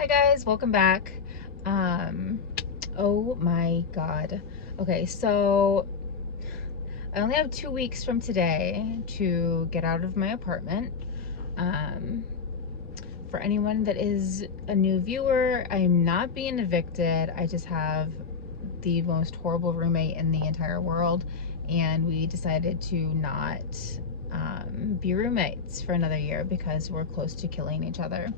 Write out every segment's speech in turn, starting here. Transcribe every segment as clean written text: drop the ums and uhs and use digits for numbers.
Hi guys, welcome back. Oh my god. Okay, so I only have 2 weeks from today to get out of my apartment. Um, for anyone that is a new viewer, I'm not being evicted. I just have the most horrible roommate in the entire world, and we decided to not be roommates for another year because we're close to killing each other.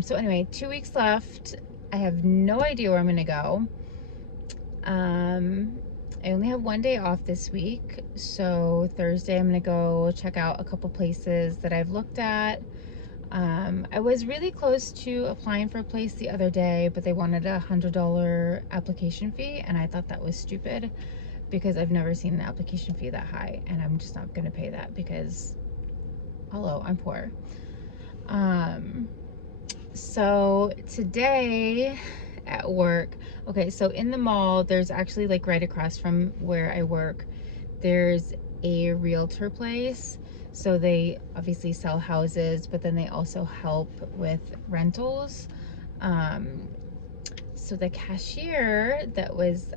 So anyway, 2 weeks left. I have no idea where I'm gonna go. I only have one day off this week, so Thursday I'm gonna go check out a couple places that I've looked at. I was really close to applying for a place the other day, but they wanted a $100 application fee, and I thought that was stupid because I've never seen an application fee that high, and I'm just not gonna pay that because, hello, I'm poor. So today at work, okay, so in the mall, there's actually like right across from where I work, there's a realtor place. So they obviously sell houses, but then they also help with rentals. Um, so the cashier that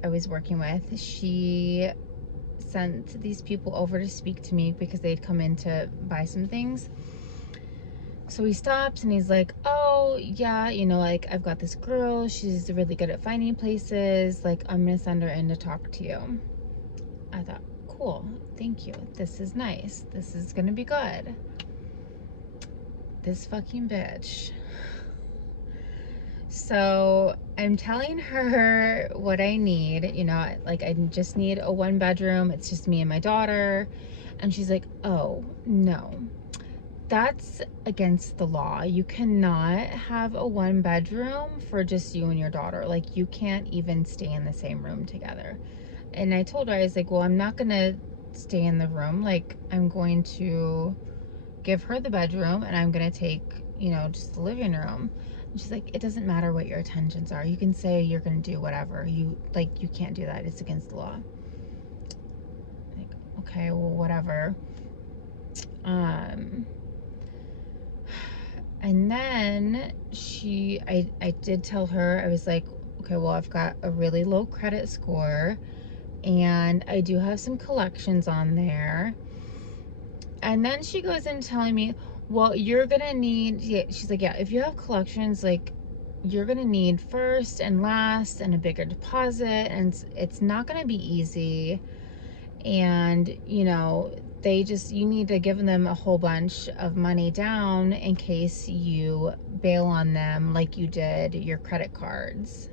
I was working with, she sent these people over to speak to me because they'd come in to buy some things. So he stops and he's like, oh yeah, like I've got this girl, she's really good at finding places, like I'm gonna send her in to talk to you. I thought, cool, thank you, this is nice, this is gonna be good. This fucking bitch. So I'm telling her what I need, like I just need a 1 bedroom, it's just me and my daughter. And she's like, oh no, that's against the law. You cannot have a 1 bedroom for just you and your daughter. Like, you can't even stay in the same room together. And I told her, I was like, well, I'm not gonna stay in the room. Like, I'm going to give her the bedroom and I'm gonna take, just the living room. And she's like, it doesn't matter what your intentions are. You can say you're gonna do whatever. You can't do that. It's against the law. Like, okay, well, whatever. And then I did tell her, I was like, okay, well, I've got a really low credit score and I do have some collections on there. And then she goes in telling me, well, you're gonna need, yeah, she's like, yeah, if you have collections, like, you're gonna need first and last and a bigger deposit, and it's not gonna be easy. And you need to give them a whole bunch of money down in case you bail on them like you did your credit cards.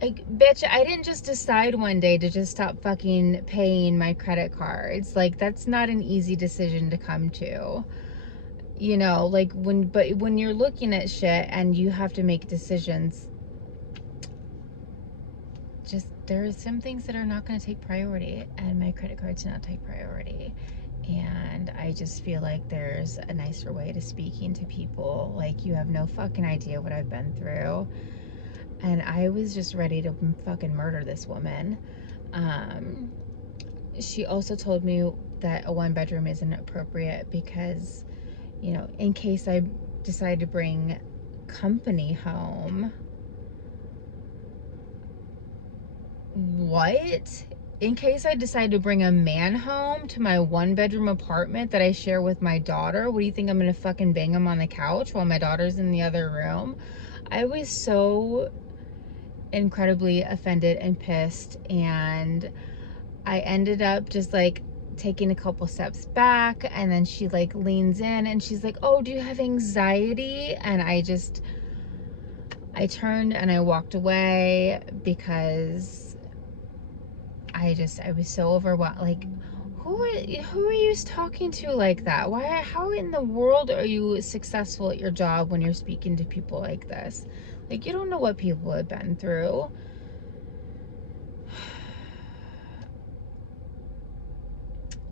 Like, bitch, I didn't just decide one day to just stop fucking paying my credit cards. Like, that's not an easy decision to come to. Like, when you're looking at shit and you have to make decisions, just there are some things that are not going to take priority, and my credit cards not take priority. And I just feel like there's a nicer way to speaking to people. Like, you have no fucking idea what I've been through, and I was just ready to fucking murder this woman. She also told me that a 1 bedroom isn't appropriate because, in case I decide to bring company home. What? In case I decide to bring a man home to my 1 bedroom apartment that I share with my daughter, what do you think, I'm gonna fucking bang him on the couch while my daughter's in the other room? I was so incredibly offended and pissed, and I ended up just like taking a couple steps back, and then she like leans in and she's like, oh, do you have anxiety? And I turned and I walked away because I was so overwhelmed. Like, who are you talking to like that? How in the world are you successful at your job when you're speaking to people like this? Like, you don't know what people have been through.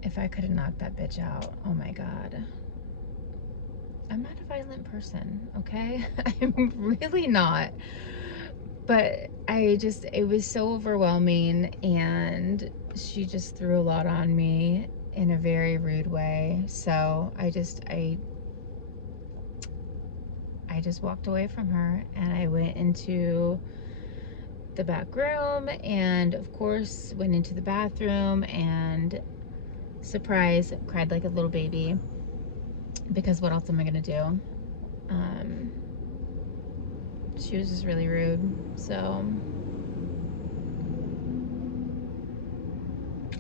If I could have knocked that bitch out, oh my God. I'm not a violent person, okay? I'm really not. But it was so overwhelming, and she just threw a lot on me, in a very rude way. So I just walked away from her, and I went into the back room, and of course went into the bathroom, and surprise, cried like a little baby, because what else am I gonna do? She was just really rude. So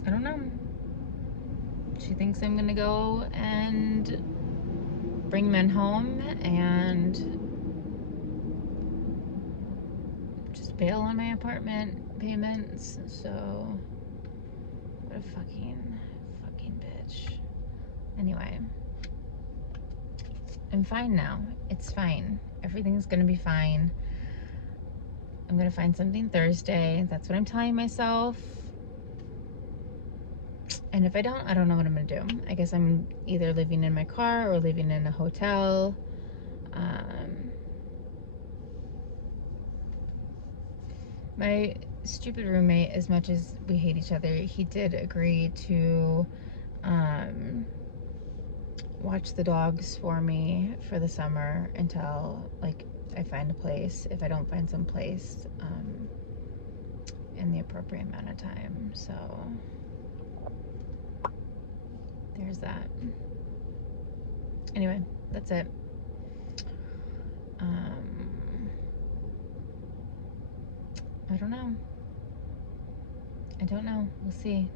I don't know. She thinks I'm gonna go and bring men home and just bail on my apartment payments. So what a fucking bitch. Anyway, I'm fine now. It's fine. Everything's gonna be fine. I'm gonna find something Thursday. That's what I'm telling myself. And if I don't know what I'm gonna do. I guess I'm either living in my car or living in a hotel. My stupid roommate, as much as we hate each other, he did agree to watch the dogs for me for the summer until, like, I find a place, if I don't find some place in the appropriate amount of time. So there's that. Anyway, that's it. I don't know. We'll see.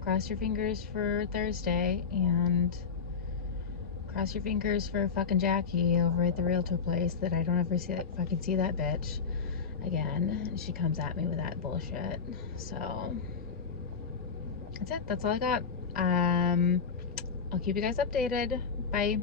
Cross your fingers for Thursday, and cross your fingers for fucking Jackie over at the realtor place, that I don't ever fucking see that bitch again. She comes at me with that bullshit. So that's it. That's all I got. I'll keep you guys updated. Bye.